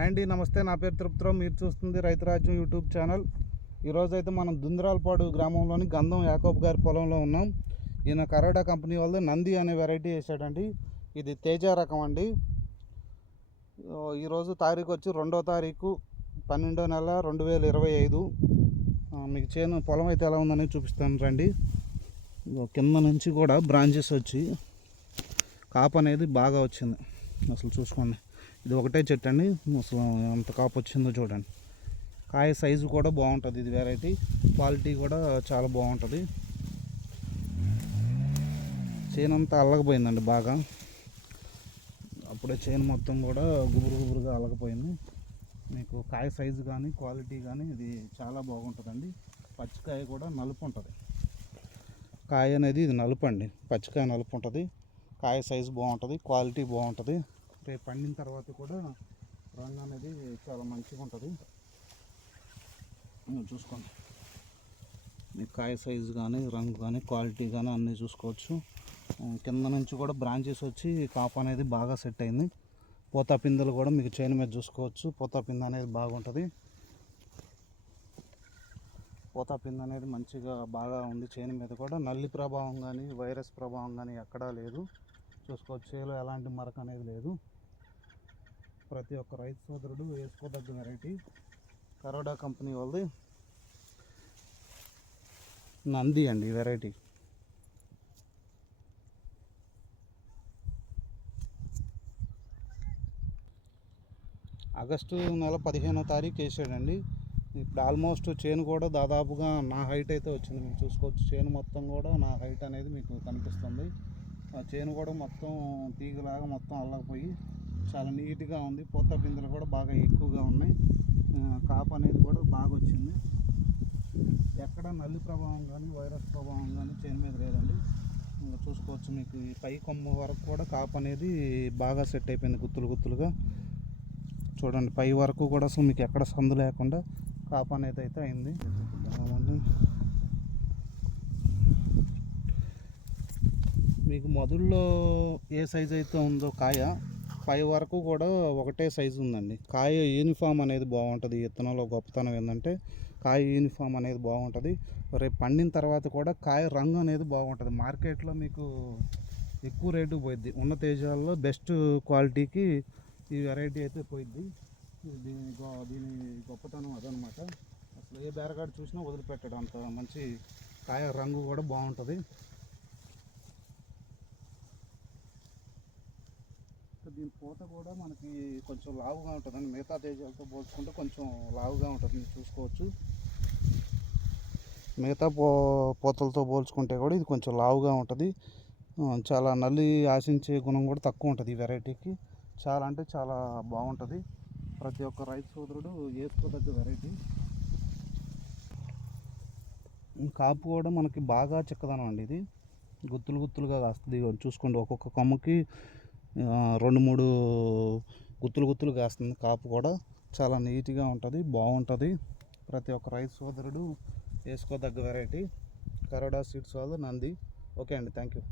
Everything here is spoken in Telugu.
అండ్ నమస్తే నా పేరు తిరుపతిరావు మీరు చూస్తుంది రైతు రాజ్యం యూట్యూబ్ ఛానల్. ఈరోజు అయితే మనం దుందరాలపాడు గ్రామంలోని గంధం యాకోబ్ గారి పొలంలో ఉన్నాం. ఈయన కరోడా కంపెనీ వాళ్ళు నంది అనే వెరైటీ వేసాడండి ఇది తేజ రకం అండి. ఈరోజు తారీఖు వచ్చి రెండో తారీఖు పన్నెండో నెల రెండు వేల ఇరవై ఐదు. మీకు చేను పొలం అయితే ఎలా ఉందని చూపిస్తాను రండి. కింద నుంచి కూడా బ్రాంచెస్ వచ్చి కాపు అనేది బాగా వచ్చింది. అసలు చూసుకోండి. ఇది ఒకటే చెట్టు అండి అసలు ఎంత కాపు వచ్చిందో చూడండి. కాయ సైజు కూడా బాగుంటుంది. ఇది వెరైటీ క్వాలిటీ కూడా చాలా బాగుంటుంది. చేను అంతా అల్లకపోయిందండి బాగా. అప్పుడే చేను మొత్తం కూడా గుబురు గుబురుగా అల్లకపోయింది. మీకు కాయ సైజు కానీ క్వాలిటీ కానీ ఇది చాలా బాగుంటుందండి. పచ్చికాయ కూడా నలుపు ఉంటుంది కాయ అనేది ఇది నలుపు అండి పచ్చికాయ నలుపు ఉంటుంది కాయ సైజు బాగుంటుంది. క్వాలిటీ బాగుంటుంది. రేపు పండిన తర్వాత కూడా రంగు అనేది చాలా మంచిగా ఉంటుంది. చూసుకోండి. మీ కాయ సైజు కానీ రంగు కానీ క్వాలిటీ కానీ అన్నీ చూసుకోవచ్చు. కింద నుంచి కూడా బ్రాంచెస్ వచ్చి కాపు అనేది బాగా సెట్ అయింది. పోతా పిందెలు కూడా మీకు చైన్ మీద చూసుకోవచ్చు. పోతా పింద అనేది బాగుంటుంది. పోతా పింద అనేది మంచిగా బాగా ఉంది చేను మీద కూడా. నల్లి ప్రభావం కానీ వైరస్ ప్రభావం కానీ ఎక్కడా లేదు. చూసుకోవచ్చు. చేలో ఎలాంటి మరక అనేది లేదు. ప్రతి ఒక్క రైతు సోదరుడు వేసుకోదగ్గ వెరైటీ కరోడా కంపెనీ వాళ్ళది. నంది అండి వెరైటీ ఆగస్టు నెల పదిహేనో తారీఖు వేసాడండి. ఇప్పుడు ఆల్మోస్ట్ చేను కూడా దాదాపుగా నా హైట్ అయితే వచ్చింది. మీరు చూసుకోవచ్చు చేను మొత్తం కూడా నా హైట్ అనేది మీకు కనిపిస్తుంది. ఆ చేను కూడా మొత్తం తీగలాగా మొత్తం అల్లకపోయి చాలా నీట్గా ఉంది. పూత బిందెలు కూడా బాగా ఎక్కువగా ఉన్నాయి. కాపు అనేది కూడా బాగా వచ్చింది. ఎక్కడ నల్లి ప్రభావం కానీ వైరస్ ప్రభావం కానీ చేను మీద లేదండి. ఇంకా చూసుకోవచ్చు మీకు ఈ పై కొమ్మ వరకు కూడా కాపు అనేది బాగా సెట్ అయిపోయింది గుత్తులు గుత్తులుగా. చూడండి పై వరకు కూడా అసలు మీకు ఎక్కడ సందు లేకుండా కాపు అనేది అయితే అయింది. మీకు మొదల్లో ఏ సైజ్ అయితే ఉందో కాయ పై వరకు కూడా ఒకటే సైజు ఉందండి. కాయ యూనిఫామ్ అనేది బాగుంటుంది. ఈ విత్తనంలో గొప్పతనం ఏంటంటే కాయ యూనిఫామ్ అనేది బాగుంటుంది. రేపు పండిన తర్వాత కూడా కాయ రంగు అనేది బాగుంటుంది. మార్కెట్లో మీకు ఎక్కువ రేటు పోయిద్ది. ఉన్న తేజాల్లో బెస్ట్ క్వాలిటీకి ఈ వెరైటీ అయితే పోయిద్ది. దీని గొ- దీని గొప్పతనం అదనమాట. అసలు ఏ బేరగాడు చూసినా వదిలిపెట్టడం. అంత మంచి కాయ రంగు కూడా బాగుంటుంది. దీని పూత కూడా మనకి కొంచెం లావుగా ఉంటుందండి. మిగతా తేజాలతో పోల్చుకుంటే కొంచెం లావుగా ఉంటుంది చూసుకోవచ్చు. మిగతా పో పూతలతో పోల్చుకుంటే కూడా ఇది కొంచెం లావుగా ఉంటుంది. చాలా నల్లి ఆశించే గుణం కూడా తక్కువ ఉంటుంది ఈ వెరైటీకి. చాలా అంటే చాలా బాగుంటుంది. ప్రతి ఒక్క రైతు సోదరుడు వేసుకోదగ్గ వెరైటీ. కాపు కూడా మనకి బాగా చిక్కదనం అండి ఇది. గుత్తులు గుత్తులుగా కాస్తుంది. చూసుకోండి ఒక్కొక్క కొమ్మకి రెండు మూడు గుత్తులు గుత్తులు కాస్తుంది. కాపు కూడా చాలా నీట్గా ఉంటుంది బాగుంటుంది. ప్రతి ఒక్క రైతు సోదరుడు వేసుకోదగ్గ వెరైటీ కరోడా సీడ్స్ వాళ్ళు నంది. ఓకే అండి థ్యాంక్ యూ